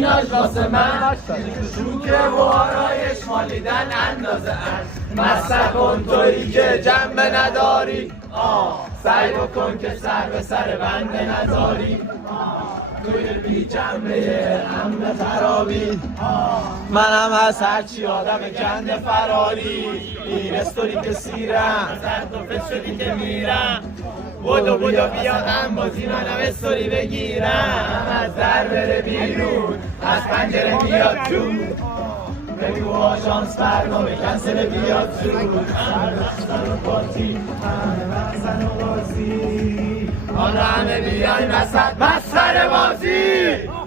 ایناش واسه من شوکه و آرایش مالیدن اندازه مصرف کن تویی که جنبه نداری سعی بکن که سر به سر بنده نذاری توی بی جنبه هم خرابی منم از هرچی آدم گنده فراری این استوری که سیرم زرد و فت شدی که میرم بودو بیادم بازی منم استوری بگیرم از در بره بیرون از پنجره بیاد تو بگو آژانس برنامه کنسل بیاد زود همه رقصن و پارتی همه رقصن و بازی حالا همه بیاین وسط مسخره بازی